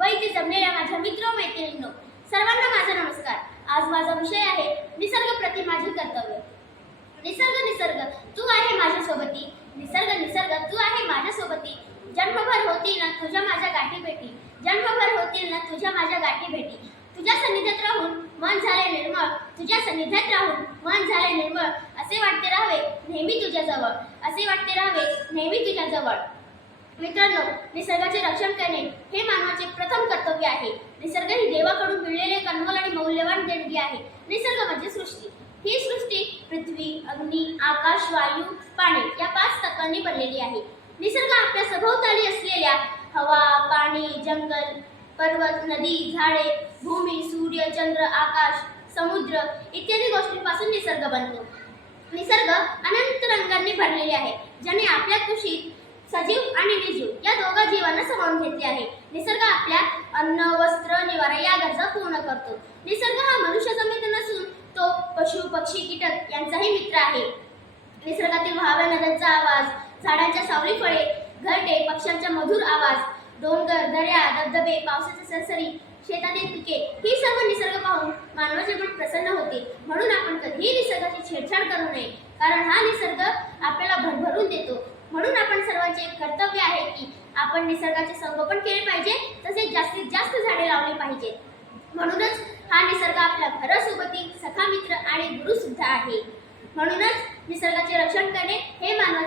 व इथे जमलेल्या माझ्या मित्र मैत्रिणींनो सर्वांना माझा नमस्कार. आज माझा विषय आहे निसर्ग प्रति माझे कर्तव्य. निसर्ग निसर्ग तू आहे माझ्यासोबती. निसर्ग निसर्ग तू आहे माझ्यासोबती. जन्मभर होतील ना तुझ्या माझ्या गाठी भेटी. जन्मभर होतील ना तुझ्या माझ्या गाठी भेटी. तुझ्या सन्निध्यात राहून मन झाले निर्मळ. तुझ्या सन्निध्यात राहून मन झाले निर्मळ. असे वाटते राहावे नेहमी तुझ्याजवळ. असे वाटते राहावे नेहमी तुझ्याजवळ. मित्रांनो निसर्गाचे रक्षण करणे हे मानवाचे प्रथम कर्तव्य आहे. निसर्ग ही देवाकडून मिळलेले एक आणि मौल्यवान देणगी आहे. निसर्ग म्हणजे सृष्टी. ही सृष्टी पृथ्वी अग्नी आकाश वायू पाणी या पाच तत्वांनी बनलेली आहे. निसर्ग आपल्या सभोवताली असलेल्या हवा पाणी जंगल पर्वत नदी झाडे भूमी सूर्य चंद्र आकाश समुद्र इत्यादी गोष्टींपासून निसर्ग बनतो. निसर्ग अनंत रंगांनी भरलेले आहे ज्याने आपल्या कुशीत सजीव आणि निर्जीव या दोघा जीवांना समान घेतले आहे. निसर्ग आपल्या अन्न वस्त्र निवारा या गरजा पूर्ण करतो. निसर्ग हा मनुष्याचा मित्र नसून तो पशु पक्षी कीटक यांचाही मित्र आहे. निसर्गातील व्हाव्या नद्यांचा आवाज झाडांच्या सावली फळे घरटे पक्ष्यांचा मधुर आवाज डोंगर दर्या धबधबे पावसाचे सरसरी शेतातील पिके ही सर्व निसर्ग पाहून मानवाचे मन प्रसन्न होते. म्हणून आपण कधीही निसर्गाची छेडछाड करू नये. कारण हा निसर्ग आपल्याला भरभरून देतो. सर्वांचे एक कर्तव्य आहे की आपण निसर्गाचे संगोपन केले पाहिजे तसेच जास्तीत जास्त झाडे लावली पाहिजेत. म्हणूनच हा निसर्ग आपल्या घरासोबती सखा मित्र आणि गुरु सुद्धा आहे. म्हणूनच निसर्गाचे रक्षण करणे हे मानव